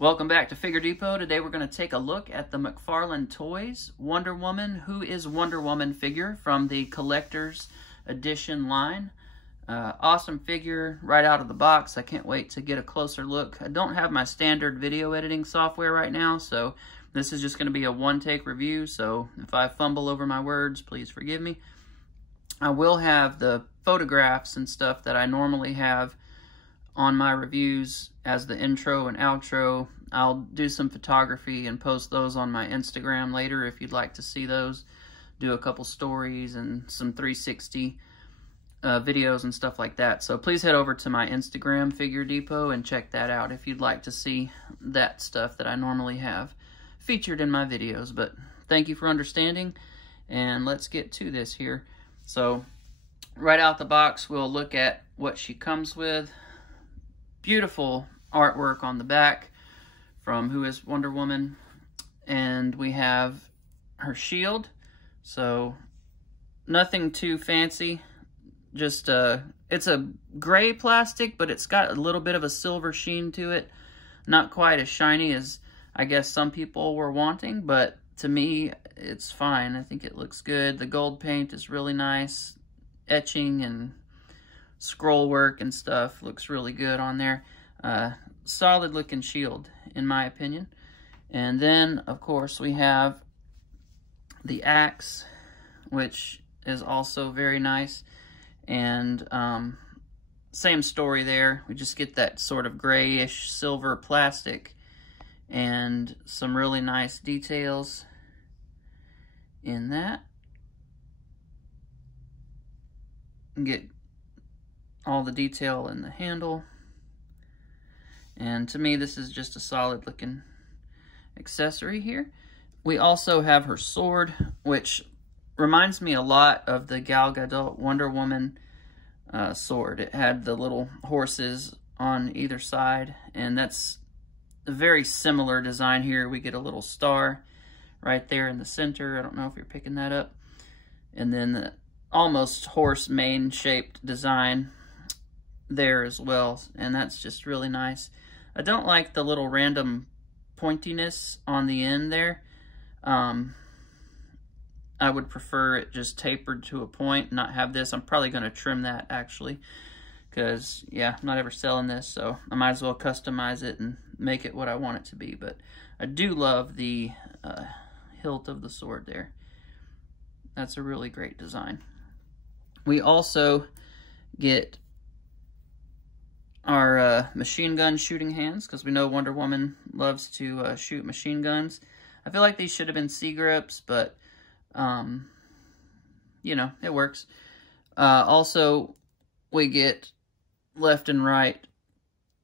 Welcome back to Figure Depot. Today we're going to take a look at the McFarlane Toys Wonder Woman Who is Wonder Woman figure from the Collector's Edition line. Awesome figure right out of the box. I can't wait to get a closer look. I don't have my standard video editing software right now, so this is just going to be a one-take review, so if I fumble over my words, please forgive me. I will have the photographs and stuff that I normally have on my reviews as the intro and outro. I'll do some photography and post those on my Instagram later if you'd like to see those. Do a couple stories and some 360 videos and stuff like that. So please head over to my Instagram, Figure Depot, and check that out if you'd like to see that stuff that I normally have featured in my videos. But thank you for understanding, and let's get to this here. So right out the box, we'll look at what she comes with. Beautiful artwork on the back from Who is Wonder Woman, and we have her shield. So nothing too fancy, just it's a gray plastic, but it's got a little bit of a silver sheen to it. Not quite as shiny as I guess some people were wanting, but to me it's fine. I think it looks good. The gold paint is really nice. Etching and scroll work and stuff looks really good on there. Solid looking shield in my opinion. And then of course we have the axe, which is also very nice, and same story there. We just get that sort of grayish silver plastic and some really nice details in that. Get all the detail in the handle, and to me this is just a solid looking accessory here. We also have her sword, which reminds me a lot of the Gal Gadot Wonder Woman sword. It had the little horses on either side, and that's a very similar design here. We get a little star right there in the center. I don't know if you're picking that up. And then the almost horse mane shaped design there as well, and that's just really nice. I don't like the little random pointiness on the end there. I would prefer it just tapered to a point, not have this. I'm probably going to trim that actually, because yeah, I'm not ever selling this, so I might as well customize it and make it what I want it to be. But I do love the hilt of the sword there. That's a really great design. We also get our machine gun shooting hands, because we know Wonder Woman loves to shoot machine guns. I feel like these should have been C-grips, but you know, it works. Also, we get left and right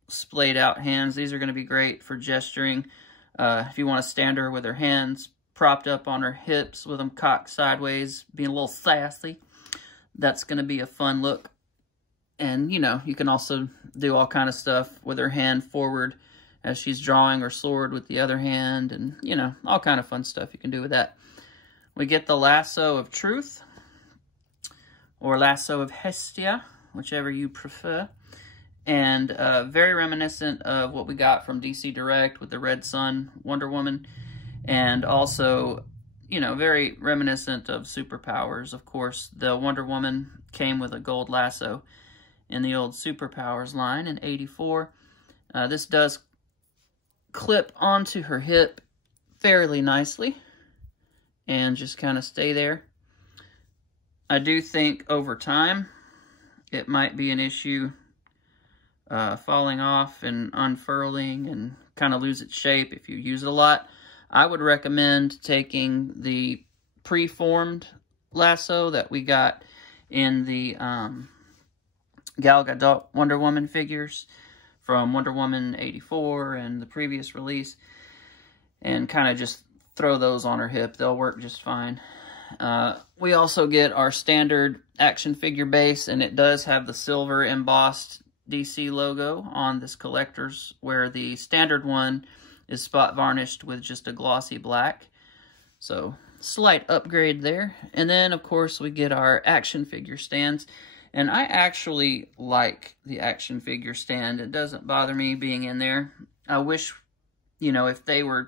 splayed out hands. These are going to be great for gesturing. If you want to stand her with her hands propped up on her hips with them cocked sideways, being a little sassy, that's going to be a fun look. And, you know, you can also do all kind of stuff with her hand forward as she's drawing her sword with the other hand, and, you know, all kind of fun stuff you can do with that. We get the Lasso of Truth, or Lasso of Hestia, whichever you prefer. And very reminiscent of what we got from DC Direct with the Red Sun Wonder Woman. And also, you know, very reminiscent of Superpowers. Of course, the Wonder Woman came with a gold lasso in the old Superpowers line in '84. This does clip onto her hip fairly nicely and just kind of stay there. I do think over time it might be an issue falling off and unfurling and kind of lose its shape if you use it a lot. I would recommend taking the preformed lasso that we got in the Gal Gadot Wonder Woman figures from Wonder Woman '84 and the previous release, and kind of just throw those on her hip. They'll work just fine. We also get our standard action figure base, and it does have the silver embossed DC logo on this collector's, where the standard one is spot varnished with just a glossy black. So slight upgrade there. And then of course we get our action figure stands. And I actually like the action figure stand. It doesn't bother me being in there. I wish you know, if they would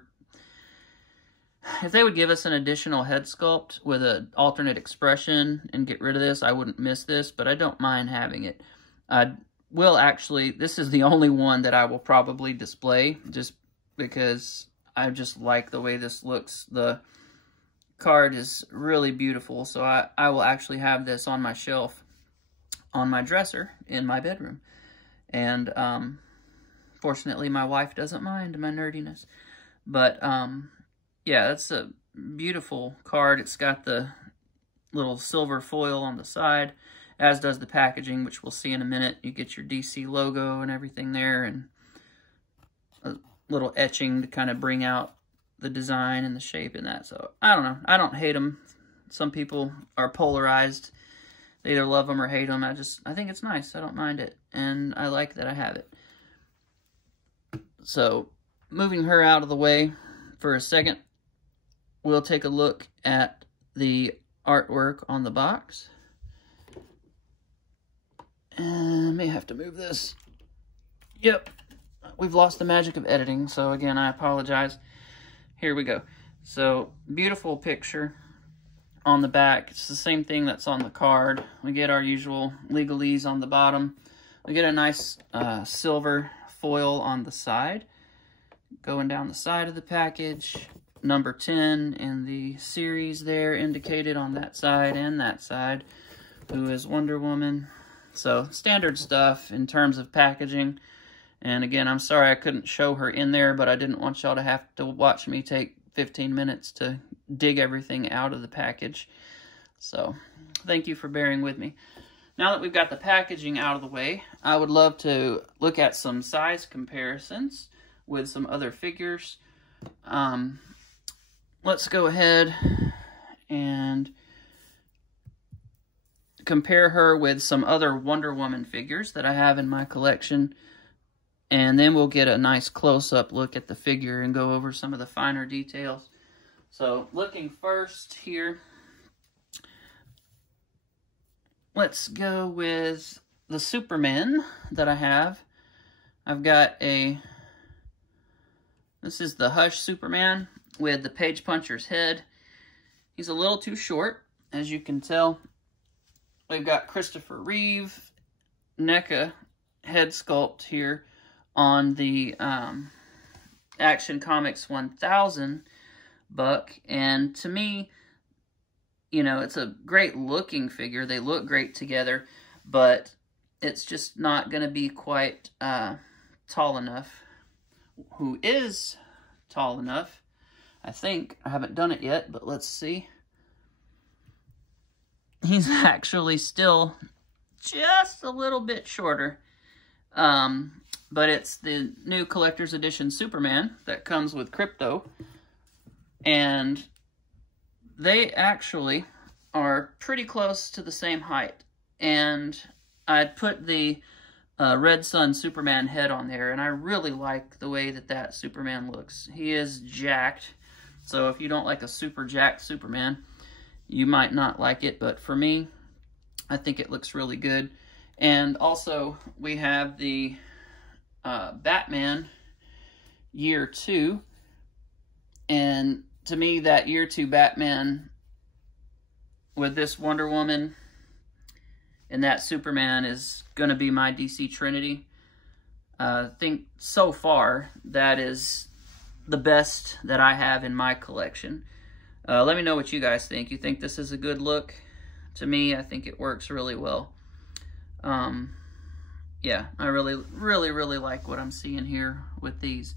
give us an additional head sculpt with an alternate expression and get rid of this, I wouldn't miss this, but I don't mind having it. I will actually, this is the only one that I will probably display, just because I just like the way this looks. The card is really beautiful, so I will actually have this on my shelf on my dresser in my bedroom. And fortunately, my wife doesn't mind my nerdiness. But yeah, that's a beautiful card. It's got the little silver foil on the side, as does the packaging, which we'll see in a minute. You get your DC logo and everything there, and a little etching to kind of bring out the design and the shape in that. So, I don't know. I don't hate them. Some people are polarized. They either love them or hate them. I think it's nice. I don't mind it. And I like that I have it. So, moving her out of the way for a second, we'll take a look at the artwork on the box. And I may have to move this. Yep. We've lost the magic of editing, so again, I apologize. Here we go. So, beautiful picture on the back. It's the same thing that's on the card. We get our usual legalese on the bottom. We get a nice silver foil on the side. Going down the side of the package. Number 10 in the series there, indicated on that side and that side, who is Wonder Woman. So, standard stuff in terms of packaging. And again, I'm sorry I couldn't show her in there, but I didn't want y'all to have to watch me take 15 minutes to dig everything out of the package. So, thank you for bearing with me. Now that we've got the packaging out of the way, I would love to look at some size comparisons with some other figures. Let's go ahead and compare her with some other Wonder Woman figures that I have in my collection. And then we'll get a nice close-up look at the figure and go over some of the finer details. So, looking first here, let's go with the Superman that I have. I've got this is the Hush Superman with the Page Puncher's head. He's a little too short, as you can tell. We've got Christopher Reeve NECA head sculpt here on the Action Comics 1000 buck. And to me, you know, it's a great looking figure. They look great together, but it's just not going to be quite tall enough. Who is tall enough, I think. I haven't done it yet, but let's see. He's actually still just a little bit shorter. But it's the new collector's edition Superman that comes with Crypto. And they actually are pretty close to the same height. And I'd put the Red Sun Superman head on there, and I really like the way that that Superman looks. He is jacked, so if you don't like a super jacked Superman, you might not like it, but for me, I think it looks really good. And also, we have the Batman Year 2, and to me, that Year 2 Batman with this Wonder Woman and that Superman is going to be my DC Trinity. I think so far that is the best that I have in my collection. Let me know what you guys think. You think this is a good look? To me, I think it works really well. Yeah, I really like what I'm seeing here with these.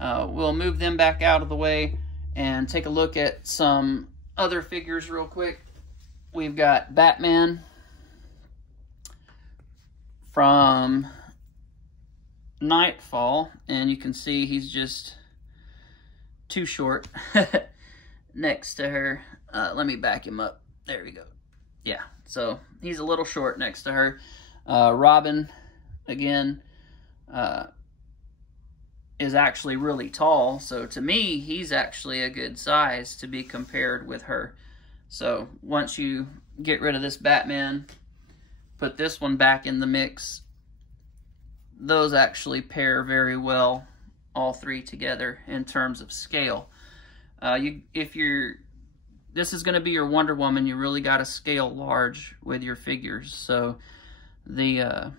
We'll move them back out of the way and take a look at some other figures real quick. We've got Batman from Nightfall, and you can see he's just too short next to her. Let me back him up. There we go. Yeah, so he's a little short next to her. Robin, again, is actually really tall, so to me, he's actually a good size to be compared with her. So once you get rid of this Batman, put this one back in the mix, those actually pair very well all three together in terms of scale. This is going to be your Wonder Woman, you really got to scale large with your figures. So the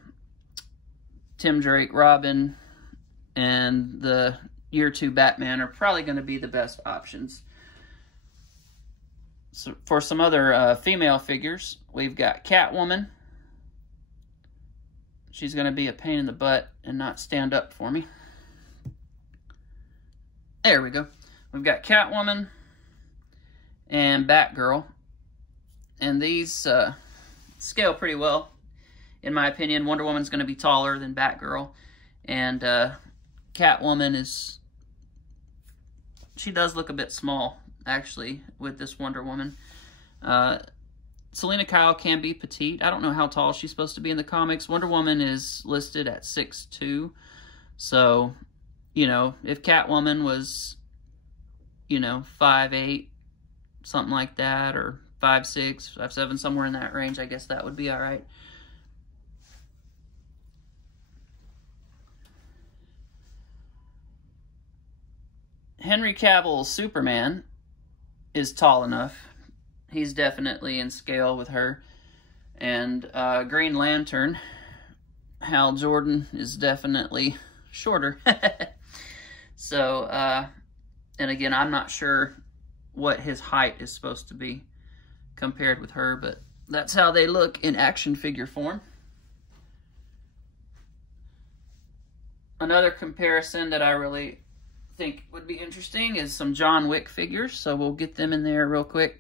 Tim Drake Robin and the Year 2 Batman are probably going to be the best options. So for some other female figures, we've got Catwoman. She's going to be a pain in the butt and not stand up for me. There we go. We've got Catwoman and Batgirl. And these scale pretty well, in my opinion. Wonder Woman's going to be taller than Batgirl. And Catwoman she does look a bit small, actually, with this Wonder Woman. Selena Kyle can be petite. I don't know how tall she's supposed to be in the comics. Wonder Woman is listed at 6'2". So, you know, if Catwoman was, you know, 5'8", something like that, or 5'6", 5'7", somewhere in that range, I guess that would be all right. Henry Cavill's Superman is tall enough. He's definitely in scale with her. And Green Lantern, Hal Jordan, is definitely shorter. So, and again, I'm not sure what his height is supposed to be compared with her, but that's how they look in action figure form. Another comparison that I really think would be interesting is some John Wick figures, so we'll get them in there real quick.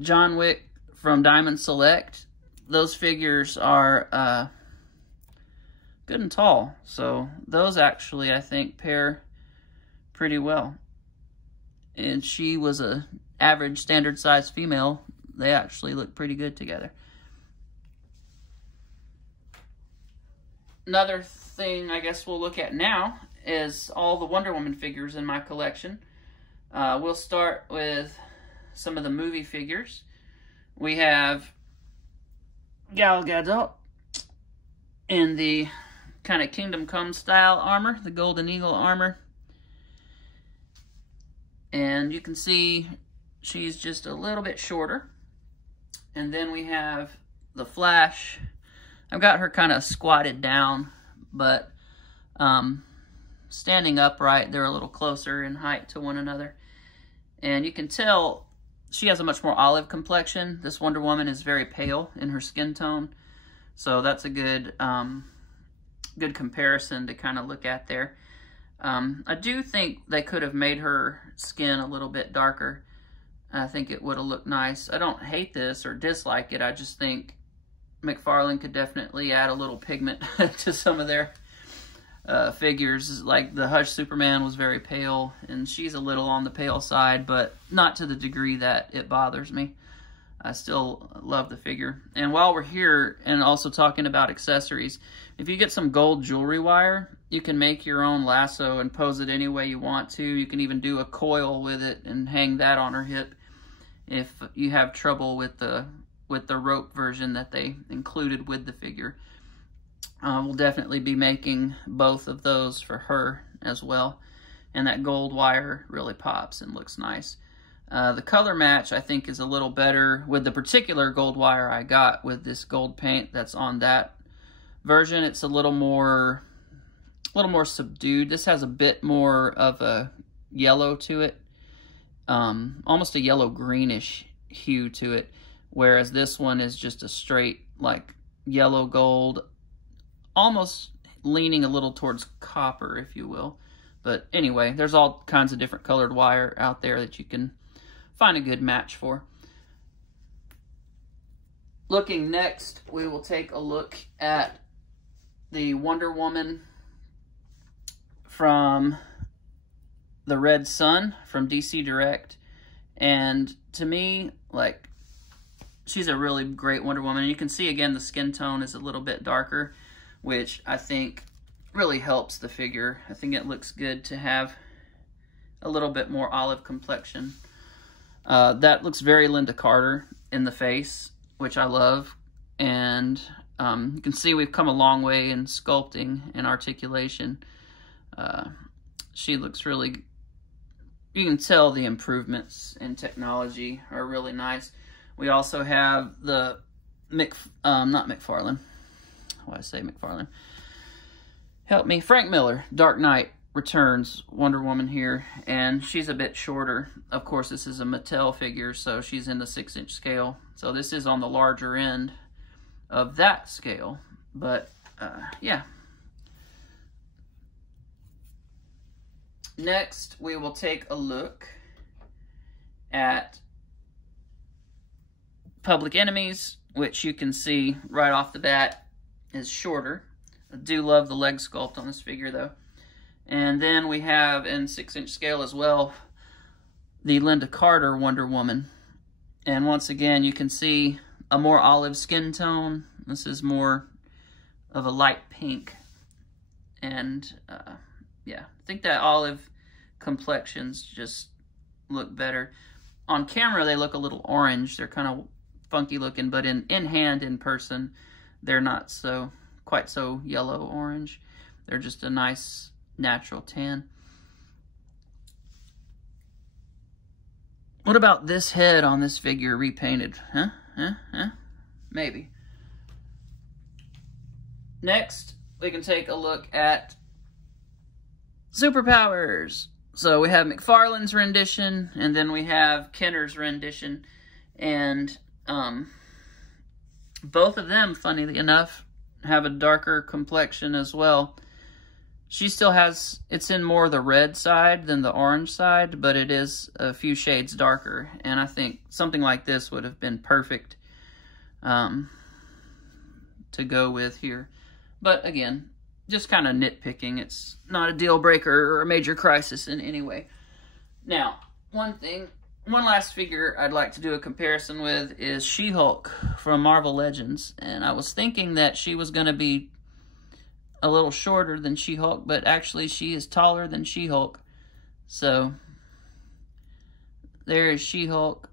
John Wick from Diamond Select, those figures are good and tall, so those actually I think pair pretty well. And she was a average standard size female. They actually look pretty good together. Another thing I guess we'll look at now is all the Wonder Woman figures in my collection. We'll start with some of the movie figures. We have Gal Gadot in the kind of Kingdom Come style armor, the Golden Eagle armor. And you can see she's just a little bit shorter. And then we have the Flash. I've got her kind of squatted down, but standing upright, they're a little closer in height to one another. And you can tell she has a much more olive complexion. This Wonder Woman is very pale in her skin tone. So that's a good good comparison to kind of look at there. I do think they could have made her skin a little bit darker. I think it would have looked nice. I don't hate this or dislike it. I just think McFarlane could definitely add a little pigment to some of their figures. Like the Hush Superman was very pale, and she's a little on the pale side, but not to the degree that it bothers me. I still love the figure. And while we're here and also talking about accessories, if you get some gold jewelry wire, you can make your own lasso and pose it any way you want to. You can even do a coil with it and hang that on her hip if you have trouble with the rope version that they included with the figure. We'll definitely be making both of those for her as well. And that gold wire really pops and looks nice. The color match, I think, is a little better with the particular gold wire I got with this gold paint that's on that version. It's a little more subdued. This has a bit more of a yellow to it, almost a yellow-greenish hue to it, whereas this one is just a straight, like, yellow gold, almost leaning a little towards copper, if you will. But anyway, there's all kinds of different colored wire out there that you can find a good match for. Looking next, we will take a look at the Wonder Woman from the Red Sun from DC Direct. And to me, like, she's a really great Wonder Woman. And you can see, again, the skin tone is a little bit darker, which I think really helps the figure. I think it looks good to have a little bit more olive complexion. That looks very Linda Carter in the face, which I love. And you can see we've come a long way in sculpting and articulation. She looks really, you can tell the improvements in technology are really nice. We also have the not McFarlane. Why I say McFarlane? Help me. Frank Miller, Dark Knight Returns Wonder Woman here, and she's a bit shorter. Of course, this is a Mattel figure, so she's in the 6-inch scale. So this is on the larger end of that scale, but yeah. Next, we will take a look at Public Enemies, which you can see right off the bat is shorter. I do love the leg sculpt on this figure, though. And then we have, in 6-inch scale as well, the Linda Carter Wonder Woman. And once again, you can see a more olive skin tone. This is more of a light pink. And, yeah, I think that olive complexions just look better. On camera, they look a little orange. They're kind of funky looking, but in hand, in person, they're not quite so yellow-orange. They're just a nice natural tan. What about this head on this figure repainted? Huh? Maybe. Next, we can take a look at Superpowers. So we have McFarlane's rendition, and then we have Kenner's rendition. And both of them, funnily enough, have a darker complexion as well. She still has, it's in more the red side than the orange side, but it is a few shades darker. And I think something like this would have been perfect to go with here. But again, just kind of nitpicking. It's not a deal breaker or a major crisis in any way. Now, one last figure I'd like to do a comparison with is She-Hulk from Marvel Legends. And I was thinking that she was going to be a little shorter than She-Hulk, but actually she is taller than She-Hulk. So there is She-Hulk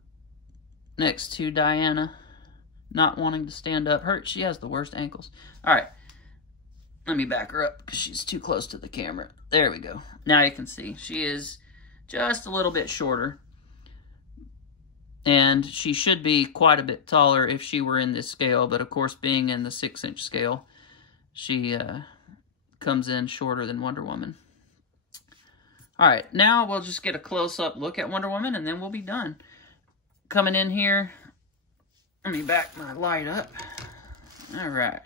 next to Diana, not wanting to stand up. She has the worst ankles. All right, let me back her up because she's too close to the camera. There we go. Now you can see she is just a little bit shorter, and she should be quite a bit taller if she were in this scale, but of course, being in the 6-inch scale, she comes in shorter than Wonder Woman. All right, now we'll just get a close-up look at Wonder Woman, and then we'll be done. Coming in here, let me back my light up. All right,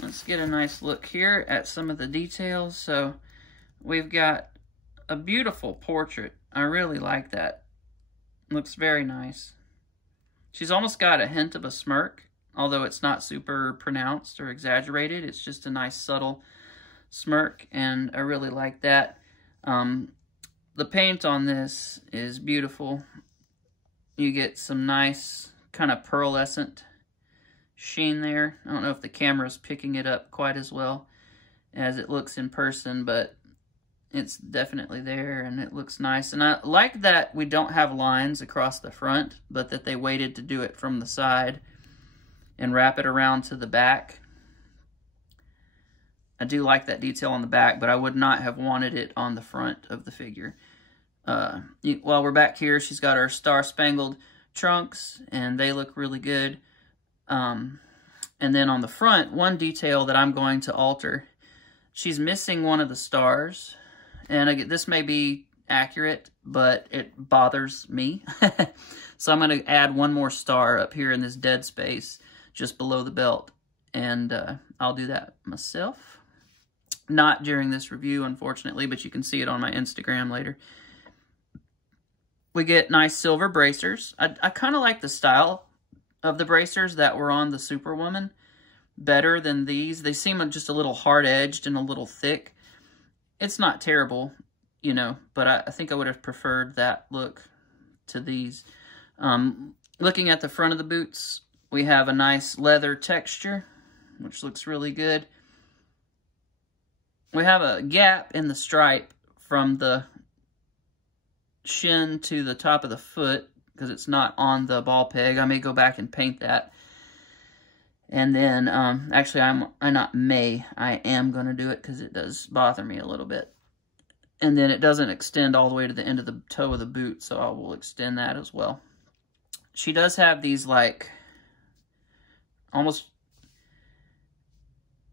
let's get a nice look here at some of the details. So we've got a beautiful portrait. I really like that. Looks very nice. She's almost got a hint of a smirk, although it's not super pronounced or exaggerated. It's just a nice subtle smirk, and I really like that. The paint on this is beautiful. You get some nice kind of pearlescent sheen there. I don't know if the camera's picking it up quite as well as it looks in person, but it's definitely there, and it looks nice. And I like that we don't have lines across the front, but that they waited to do it from the side and wrap it around to the back. I do like that detail on the back, but I would not have wanted it on the front of the figure. While we're back here, she's got her star-spangled trunks, and they look really good. And then on the front, one detail that I'm going to alter, she's missing one of the stars. And again, this may be accurate, but it bothers me. So I'm going to add one more star up here in this dead space, just below the belt. And I'll do that myself. Not during this review, unfortunately, but you can see it on my Instagram later. We get nice silver bracers. I kind of like the style of the bracers that were on the Superwoman better than these. They seem just a little hard-edged and a little thick. It's not terrible, you know, but I think I would have preferred that look to these. Looking at the front of the boots, we have a nice leather texture, which looks really good. We have a gap in the stripe from the shin to the top of the foot because it's not on the ball peg. I may go back and paint that. And then, actually, I am going to do it because it does bother me a little bit. And then it doesn't extend all the way to the end of the toe of the boot, so I will extend that as well. She does have these, like, almost,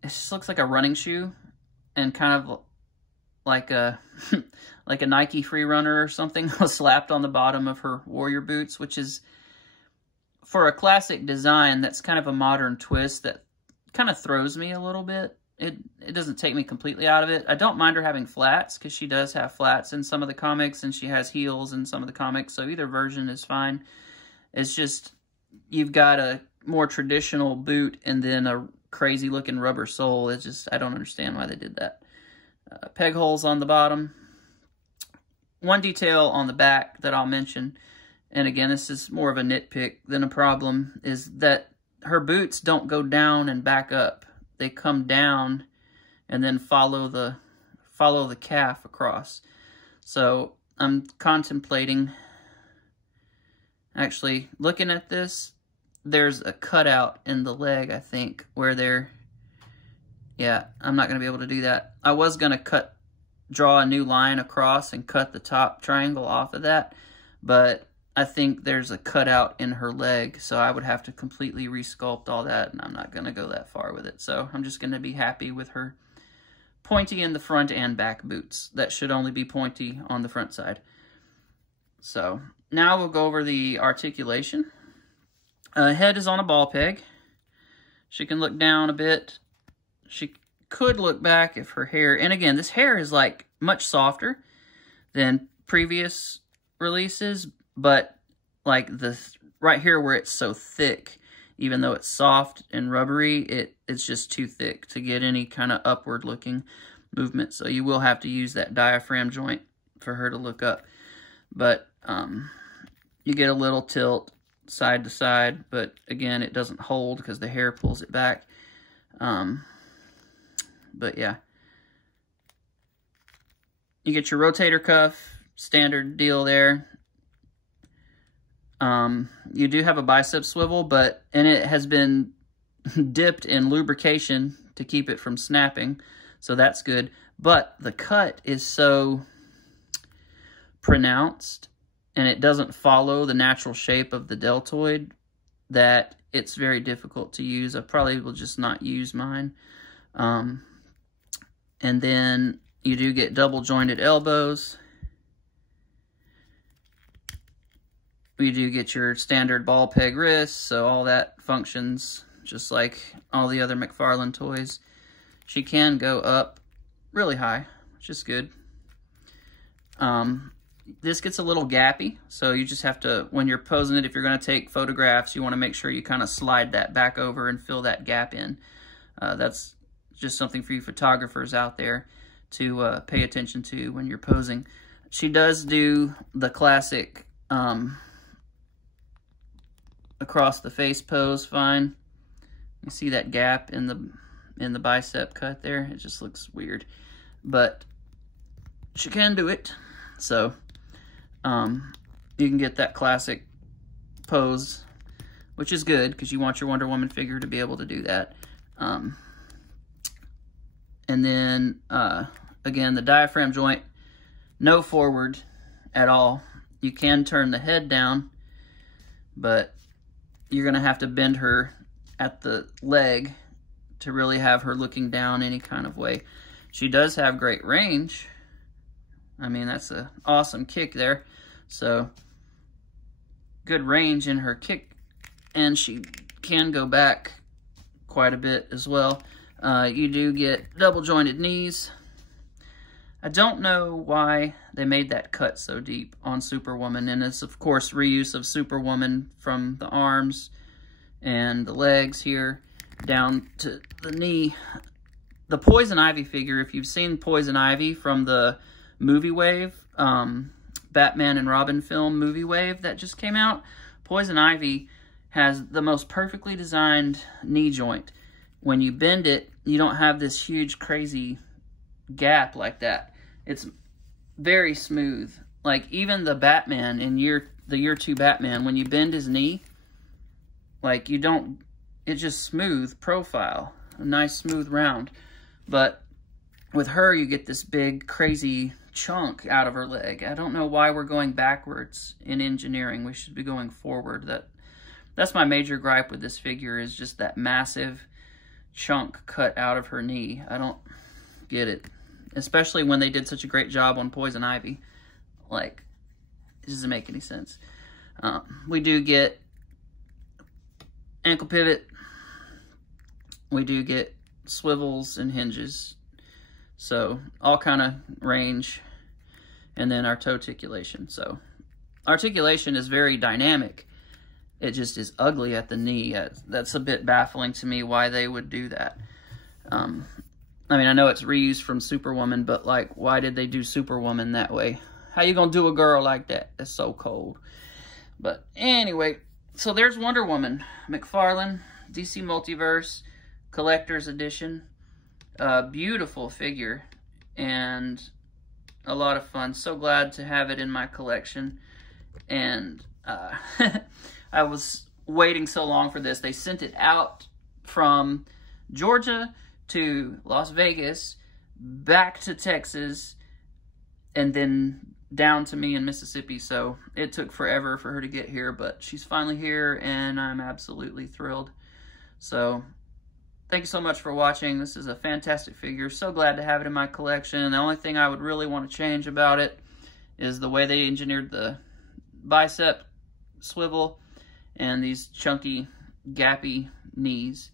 it just looks like a running shoe, and kind of like a like a Nike Free Runner or something slapped on the bottom of her warrior boots, which is, for a classic design, that's kind of a modern twist that kind of throws me a little bit. It doesn't take me completely out of it. I don't mind her having flats, because she does have flats in some of the comics, and she has heels in some of the comics, so either version is fine. It's just, you've got a more traditional boot and then a crazy looking rubber sole. It's just, I don't understand why they did that. Peg holes on the bottom. One detail on the back that I'll mention, and again, this is more of a nitpick than a problem, is that her boots don't go down and back up. They come down and then follow the calf across. So I'm contemplating, actually looking at this, there's a cutout in the leg, I think, where they're, yeah, I'm not going to be able to do that. I was going to draw a new line across and cut the top triangle off of that, but I think there's a cutout in her leg, so I would have to completely resculpt all that, and I'm not going to go that far with it. So I'm just going to be happy with her pointy in the front and back boots. That should only be pointy on the front side. So now we'll go over the articulation. Head is on a ball peg. She can look down a bit. She could look back if her hair, and again, this hair is like much softer than previous releases, but like right here where it's so thick, even though it's soft and rubbery, it's just too thick to get any kind of upward looking movement. So you will have to use that diaphragm joint for her to look up. But you get a little tilt side to side, but again, it doesn't hold because the hair pulls it back. But yeah, you get your rotator cuff, standard deal there. You do have a bicep swivel, and it has been dipped in lubrication to keep it from snapping, so that's good. But the cut is so pronounced, and it doesn't follow the natural shape of the deltoid, that it's very difficult to use. I probably will just not use mine. And then you do get double jointed elbows. You do get your standard ball peg wrists, so all that functions just like all the other McFarlane toys. She can go up really high, which is good. This gets a little gappy, so you just have to, when you're posing it, if you're going to take photographs, you want to make sure you kind of slide that back over and fill that gap in. That's just something for you photographers out there to pay attention to when you're posing. She does do the classic across the face pose fine. You see that gap in the bicep cut there? It just looks weird, but she can do it. So you can get that classic pose, which is good because you want your Wonder Woman figure to be able to do that. And then again, the diaphragm joint, no forward at all. You can turn the head down, but you're going to have to bend her at the leg to really have her looking down any kind of way. She does have great range. I mean, that's an awesome kick there. So, good range in her kick. And she can go back quite a bit as well. You do get double jointed knees. I don't know why they made that cut so deep on Superwoman, and it's of course reuse of Superwoman from the arms and the legs here down to the knee. The Poison Ivy figure, if you've seen Poison Ivy from the movie wave, Batman and Robin film movie wave that just came out, Poison Ivy has the most perfectly designed knee joint. When you bend it, you don't have this huge crazy gap like that. It's very smooth. Like even the Batman in the year 2 Batman, when you bend his knee, like you don't, it's just smooth profile, a nice smooth round. But with her, you get this big crazy chunk out of her leg. I don't know why we're going backwards in engineering. We should be going forward. That's my major gripe with this figure, is just that massive chunk cut out of her knee. I don't get it. Especially when they did such a great job on Poison Ivy. Like, it doesn't make any sense. We do get ankle pivot. We do get swivels and hinges. So, all kind of range. And then our toe articulation. So, articulation is very dynamic. It just is ugly at the knee. That's a bit baffling to me why they would do that. I mean, I know it's reused from Superwoman, but, like, why did they do Superwoman that way? How you gonna do a girl like that? It's so cold. But anyway, so there's Wonder Woman. McFarlane, DC Multiverse, Collector's Edition. Beautiful figure. And a lot of fun. So glad to have it in my collection. And I was waiting so long for this. They sent it out from Georgia to Las Vegas, back to Texas, and then down to me in Mississippi. So it took forever for her to get here, but she's finally here, and I'm absolutely thrilled. So thank you so much for watching. This is a fantastic figure. So glad to have it in my collection. The only thing I would really want to change about it is the way they engineered the bicep swivel and these chunky, gappy knees.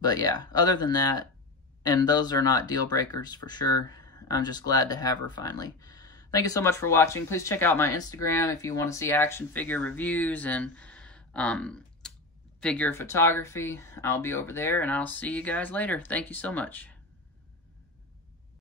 But yeah, other than that, and those are not deal breakers for sure, I'm just glad to have her finally. Thank you so much for watching. Please check out my Instagram if you want to see action figure reviews and figure photography. I'll be over there, and I'll see you guys later. Thank you so much.